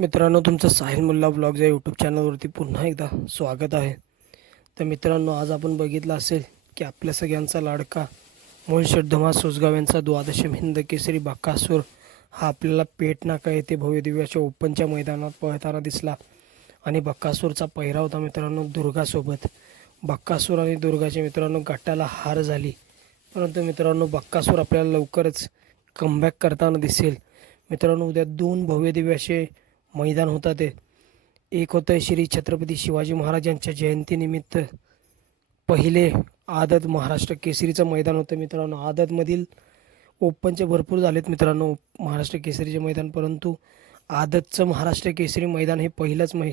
मित्रांनो तुमचं साहिल मुल्ला ब्लॉग या यूट्यूब चॅनलवरती पुन्हा एकदा स्वागत आहे. तर मित्रांनो आज आपण बघितलं असेल की आपल्या सगळ्यांचा लाडका मूळ धुमा सुसगाव यांचा द्वादशम हिंद केसरी बाकासूर हा आपल्याला पेट नाका येथे भव्यदिव्याच्या ओपनच्या मैदानात पळताना दिसला. आणि बक्कासूरचा पहिरा होता मित्रांनो दुर्गासोबत. बक्कासूर आणि दुर्गाच्या मित्रांनो गटाला हार झाली. परंतु मित्रांनो बक्कासूर आपल्याला लवकरच कमबॅक करताना दिसेल. मित्रांनो उद्या दोन भव्य असे मैदान होतं ते. एक होतं श्री छत्रपती शिवाजी महाराज यांच्या जयंतीनिमित्त पहिले आदत महाराष्ट्र केसरीचं मैदान होतं मित्रांनो. आदतमधील ओपनचे भरपूर झालेत मित्रांनो महाराष्ट्र केसरीचे मैदान. परंतु आदतचं महाराष्ट्र केसरी मैदान हे पहिलंच मै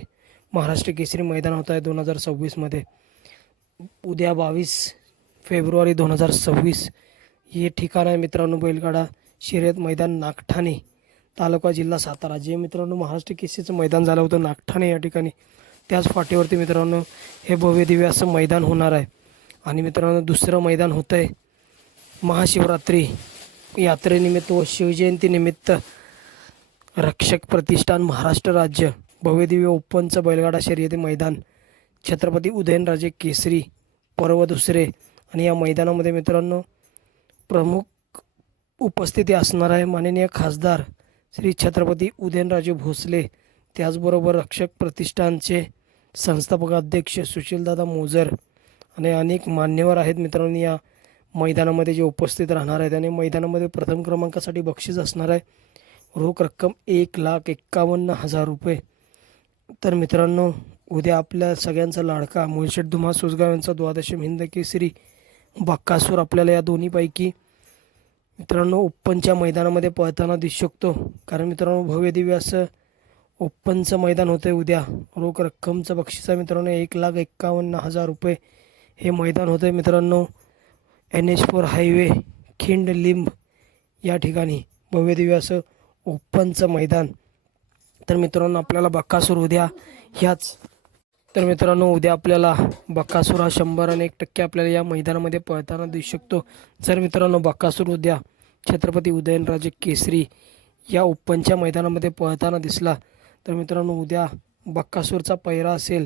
महाराष्ट्र केसरी मैदान होतं आहे दोन हजार सव्वीसमध्ये. उद्या बावीस फेब्रुवारी दोन हजार सव्वीस. हे ठिकाण आहे मित्रांनो बैलगाडा शर्यत मैदान नागठाणे. तालुका जिल्हा सातारा. जे मित्रांनो महाराष्ट्र केसरीचं मैदान झालं होतं नागठाणे या ठिकाणी. त्याच फाटीवरती मित्रांनो हे भव्य दिव्य असं मैदान होणार आहे. आणि मित्रांनो दुसरं मैदान होतं आहे महाशिवरात्री यात्रेनिमित्त व शिवजयंतीनिमित्त रक्षक प्रतिष्ठान महाराष्ट्र राज्य भव्यदिव्य ओपनचं बैलगाडा शर्यती मैदान. छत्रपती उदयनराजे केसरी पर्व दुसरे. आणि या मैदानामध्ये मित्रांनो प्रमुख उपस्थिती असणार आहे माननीय खासदार श्री छत्रपती उदयनराजे भोसले त्याचबरोबर रक्षक प्रतिष्ठानचे संस्थापक अध्यक्ष सुशीलदादा मोजर आणि अनेक मान्यवर आहेत मित्रांनो या मैदानामध्ये जे उपस्थित राहणार आहेत. आणि मैदानामध्ये प्रथम क्रमांकासाठी बक्षीस असणार आहे. रोख रक्कम एक लाख एक्कावन्न हजार रुपये. तर मित्रांनो उद्या आपल्या सगळ्यांचा लाडका मुळशेट धुमा सुजगाव यांचा द्वादशम हिंद केसरी बक्कासूर आपल्याला या दोन्हीपैकी मित्रांनो ओपनच्या मैदानामध्ये पळताना दिसू शकतो. कारण मित्रांनो भव्य दिव्य असं ओप्पनचं मैदान होतं आहे उद्या. रोख रक्कमचं बक्षीस आहे मित्रांनो एक लाख एक्कावन्न हजार रुपये हे मैदान होतं आहे मित्रांनो. एन एच फोर हायवे खिंड लिंब या ठिकाणी भव्य दिव्य असं ओपनचं मैदान. तर मित्रांनो आपल्याला बक्कासूर उद्या ह्याच तर मित्रांनो उद्या आपल्याला बक्कासूर हा शंभर आणि एक टक्के आपल्याला या मैदानामध्ये पळताना दिसू शकतो. जर मित्रांनो बक्कासूर उद्या छत्रपती उदयनराजे केसरी या ओपनच्या मैदानामध्ये पळताना दिसला. तर मित्रांनो उद्या बक्कासूरचा पहिरा असेल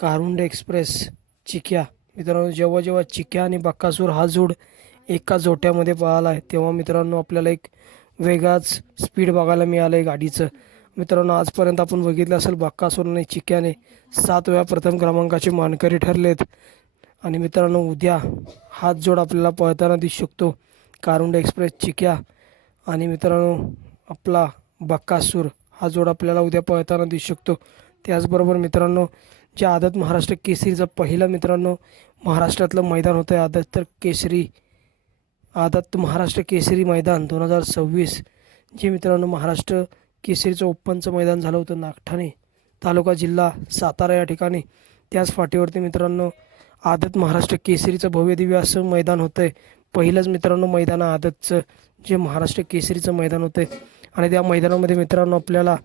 कारुंडे एक्सप्रेस चिक्या. मित्रांनो जेव्हा जेव्हा चिक्या आणि बक्कासूर हा जोड एका जोट्यामध्ये पळाला आहे तेव्हा मित्रांनो आपल्याला एक वेगळाच स्पीड बघायला मिळालं आहे गाडीचं. मित्रांनो आजपर्यंत आपण बघितलं असेल बक्कासूर आणि चिक्याने सात वेळा प्रथम क्रमांकाचे मानकरी ठरलेत. आणि मित्रांनो उद्या हात जोड आपल्याला पळताना दिसू शकतो. कारुंड एक्सप्रेस चिक्या आणि मित्रांनो आपला बक्कासूर हा जोड आपल्याला उद्या पळताना दिसू शकतो. त्याचबरोबर मित्रांनो जे आदत महाराष्ट्र केसरीचं पहिलं मित्रांनो महाराष्ट्रातलं मैदान होतं आहे आदत तर केसरी आदत महाराष्ट्र केसरी मैदान दोन हजार सव्वीस जे मित्रांनो महाराष्ट्र केसरीचं ओपनचं मैदान झालं होतं नागठाणे तालुका जिल्हा सातारा या ठिकाणी. त्याच फाटीवरती मित्रांनो आदत महाराष्ट्र केसरीचं भव्य दिव्य असं मैदान होतं आहे पहिलंच मित्रांनो मैदान आदतचं जे महाराष्ट्र केसरीचं मैदान होतं आणि त्या मैदानामध्ये मित्रांनो आपल्याला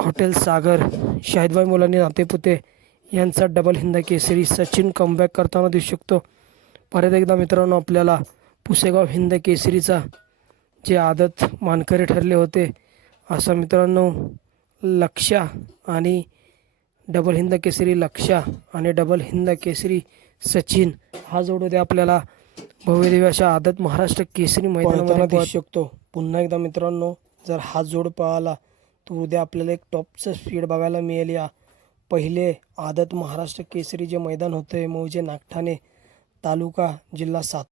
हॉटेल सागर शाहिदबाई मुलांनी नातेपुते यांचा डबल हिंद केसरी सचिन कमबॅक करताना दिसू शकतो. परत एकदा मित्रांनो आपल्याला पुसेगाव हिंद केसरीचा जे आदत मानकरी ठरले होते असं मित्रांनो लक्षा आणि डबल हिंद केसरी लक्षा आणि डबल हिंद केसरी सचिन हा जोड उद्या आपल्याला. भव्य दिव्य अशा आदत महाराष्ट्र केसरी मैदानामध्ये दिसू शकतो. पुन्हा एकदा मित्रांनो जर हा जोड पळाला तर उद्या आपल्याला एक टॉपचं स्पीड बघायला मिळेल या. पहिले आदत महाराष्ट्र केसरी जे मैदान होतं मौजे नागठाणे तालुका जिल्हा सात